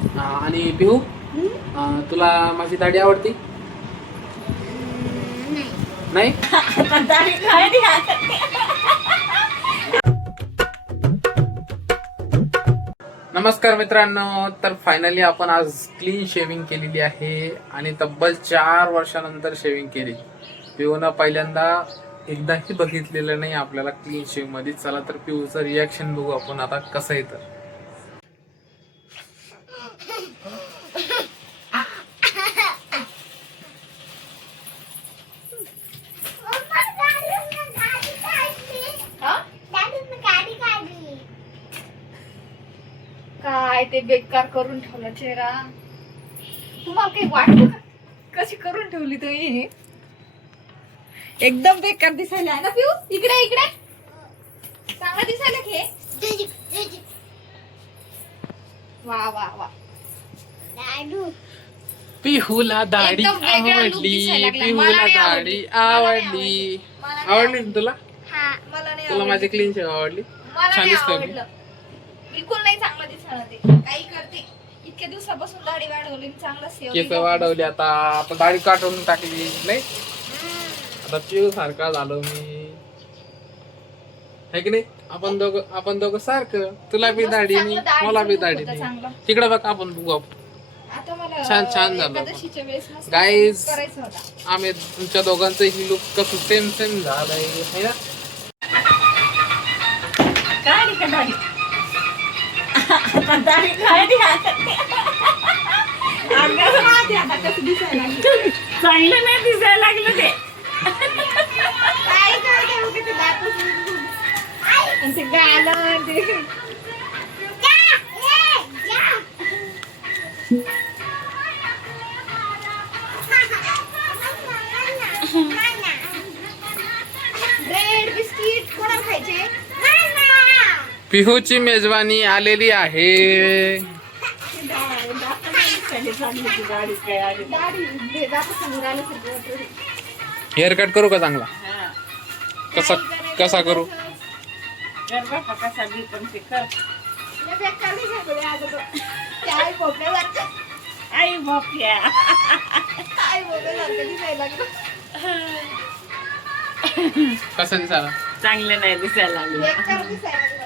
आणि पिहू तुला माझी दाढी आवडती? नाही. नमस्कार मित्रांनो, तर फायनली आपण आज क्लीन शेविंग केलेली आहे आणि तब्बल 4 वर्षानंतर शेविंग केली. पिऊनं पहिल्यांदा एकदाही बघितलेलं नाही आपल्याला क्लीन शेव मध्ये. चला तर पिऊचं रिॲक्शन बघू आपण आता कसं येतं. काय ते बेकार करून ठेवलं चेहरा. तुम्हाला काही वाटतं का कशी करून ठेवली तुम्ही? एकदम बेकार दिसायला आहे ना पिऊ. इकडे इकडे चांगला दिसायला घे. वा वा वा. पिहूला दाढी एकदम वेगळा look दिसायला आवडली. लागला. पिहूला मला नाही दाढी आवडली. आवडली. आवडली ना तुला? मला नाही तुला माझी क्लीन शेव आवडली? मला छान नाही दिसतोय मी. आवडलं. बिलकुल नाही चांगलं दिसणार ते. काही करते इतक्या दिवसापासून दाढी वाढवली, चांगला सेव केस वाढवली, आता दाढी काढून टाकली नाही. आता पिऊ सारखा झालो मी, है की नाही? आपण दोघं सारखं. तुला बी मस्त दाढी चांगलं नाही, दाढीचं मला बी look दाढी होतं नाही. चांगलं. तिकडे बघ, आपण बघू. आता मला छान झालं आपण. एकादशीच्या वेळेस मस्त Guys, करायचं होता. आम्ही तुमच्या दोघांचं ही लुक कसं सेम झालंय है ना. काय रे का दाढी? दाढी काय रे आता कसं दिसायला लागलं? चांगलं नाही दिसायला लागलं ते. काय काय उगाच ते दातच आणि ते गालं ते. ब्रेड बिस्किट कोणाला खायचे? पिहूची मेजवानी आलेली आहे. हेअर कट करू का चांगला? कसा करू? आई बाप्या. आई बाप्या दिसायला लागलं. कसं दिसायला? चांगले नाही दिसायला लागले. बेकार दिसायला लागलं.